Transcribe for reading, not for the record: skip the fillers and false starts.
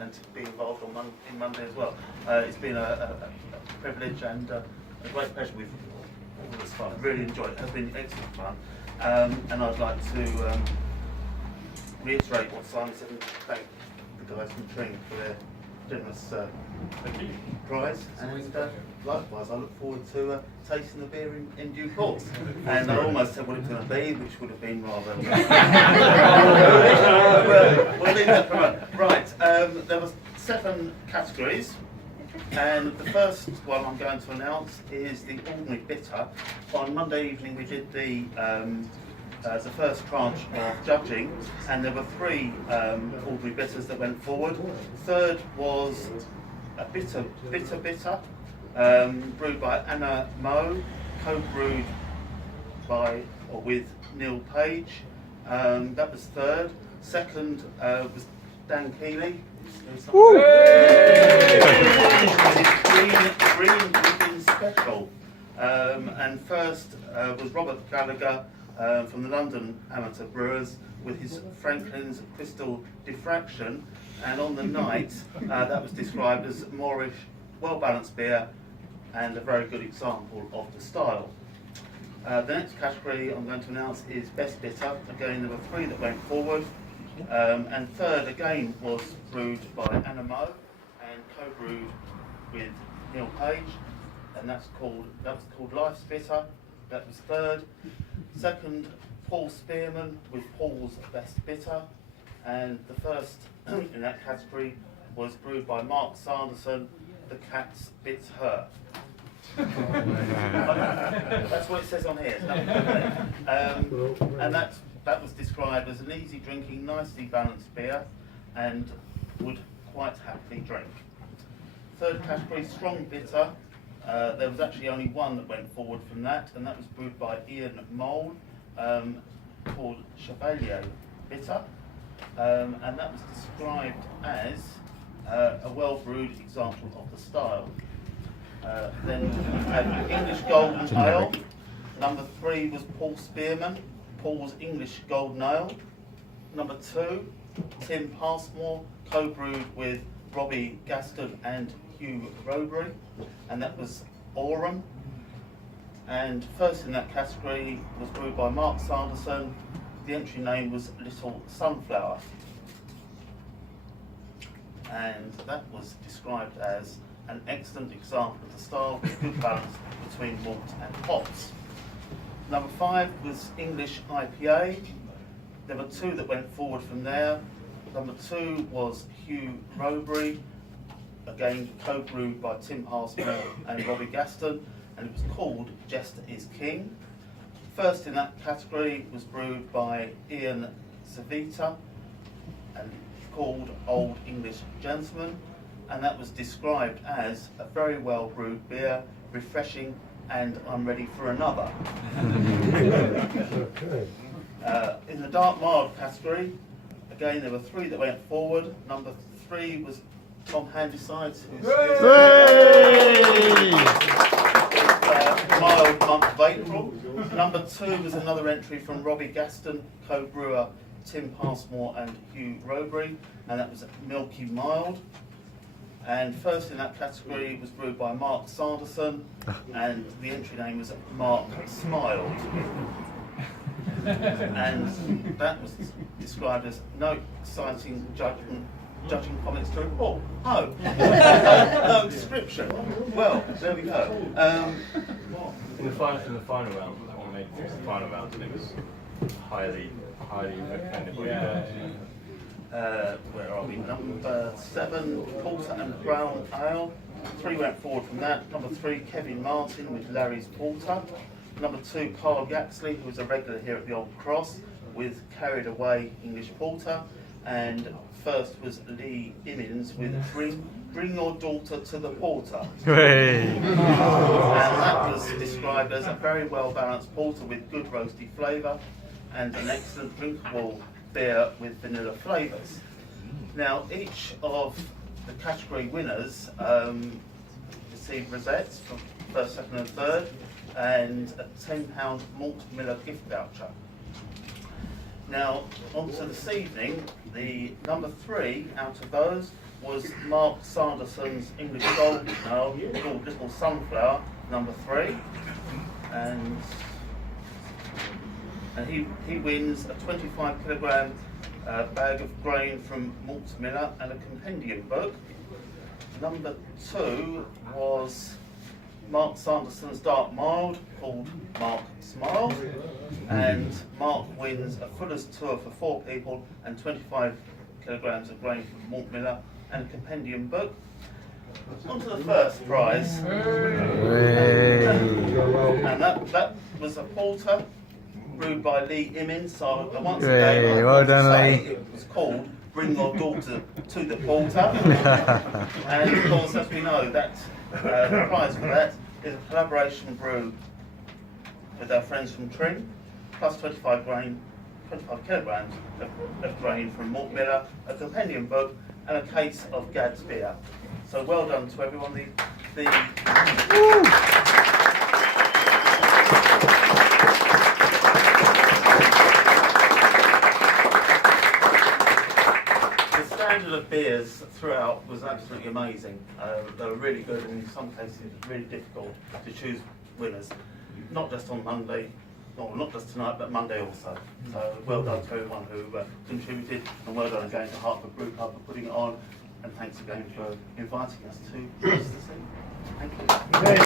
and to be involved on in Monday as well. It's been a privilege and a great pleasure with all this fun. I really enjoyed it. It has been excellent fun. And I'd like to reiterate what Simon said and thank the guys from Tring for their generous prize. And likewise, I look forward to tasting the beer in due course. And I almost said what it was going to be, which would have been rather. We'll leave that for right. There were 7 categories. And the first one I'm going to announce is the ordinary bitter. On Monday evening we did the first tranche of judging, and there were 3 ordinary bitters that went forward. Third was a bitter, brewed by Anna Moe, co-brewed with Neil Page. That was third. Second was Dan Keeley. Green Ribbon Special. And first was Robert Gallagher from the London Amateur Brewers with his Franklin's Crystal Diffraction, and on the night that was described as Moorish, well-balanced beer and a very good example of the style. The next category I'm going to announce is Best Bitter. Again, there were 3 that went forward. And third again was brewed by Anna Moe and co-brewed with Neil Page, and that was called Life's Bitter. That was third. Second, Paul Spearman with Paul's Best Bitter, and the first in that category was brewed by Mark Sanderson. The Cat's Bits Her. That's what it says on here. And that was described as an easy drinking, nicely balanced beer, and would quite happily drink. Third category, strong bitter. There was actually only 1 that went forward from that, and that was brewed by Ian Mole, called Chevalier Bitter, and that was described as a well-brewed example of the style. Then we had English Golden Ale. Number 3 was Paul Spearman, Paul's English Golden Ale. Number 2, Tim Passmore, co-brewed with Robbie Gaston and Hugh Rowbury, and that was Aurum. And first in that category was brewed by Mark Sanderson. The entry name was Little Sunflower, and that was described as an excellent example of the style with good balance between malt and hops. Number 5 was English IPA. There were 2 that went forward from there. Number 2 was Hugh Rowbury, again co-brewed by Tim Passmore and Robbie Gaston, and it was called Jester is King. First in that category was brewed by Ian Savita and called Old English Gentleman, and that was described as a very well brewed beer, refreshing, and I'm ready for another. In the dark mild category, again there were 3 that went forward. Number 3 was Tom Handysides, who's mild month of April. Number 2 was another entry from Robbie Gaston, co-brewer Tim Passmore and Hugh Rowbury, and that was Milky Mild. And first in that category was brewed by Mark Sanderson, and the entry name was Mark Smiled. And that was described as no exciting judging comments to report. Oh, no description. Well, there we go. In the final round, I made it to the final round, and it was highly recommendable. Where are we? Number 7, Porter and Brown Ale. 3 went forward from that. Number 3, Kevin Martin with Larry's Porter. Number 2, Carl Yaxley, who was a regular here at the Old Cross, with Carried Away English Porter. And first was Lee Immins with Bring Your Daughter to the Porter. And that was described as a very well balanced porter with good roasty flavour and an excellent drinkable beer with vanilla flavours. Now, each of the category winners received rosettes for first, second and third, and a £10 Malt Miller gift voucher. Now, on to this evening, the number 3 out of those was Mark Sanderson's English Gold, no, Little Sunflower, number 3. And he wins a 25 kilogram bag of grain from Malt Miller and a compendium book. Number 2 was Mark Sanderson's Dark Mild, called Mark Smile, and Mark wins a Fuller's Tour for 4 people and 25 kilograms of grain from Malt Miller and a compendium book. On to the first prize, and that was a porter brewed by Lee Immins. So once again, I well done, say Lee. it was called Bring Your Daughter to the Porter. And of course, as we know, that the prize for that is a collaboration brew with our friends from Trim, plus 25 kilograms of grain from Malt Miller, a compendium book, and a case of Gad's beer. So well done to everyone. The standard of beers throughout was absolutely amazing. They were really good, and in some cases it was really difficult to choose winners. Not just on Monday, not just tonight, but Monday also. So well done to everyone who contributed, and well done again to Hertford Brew Club for putting it on, and thanks again for inviting us to host this evening. Thank you.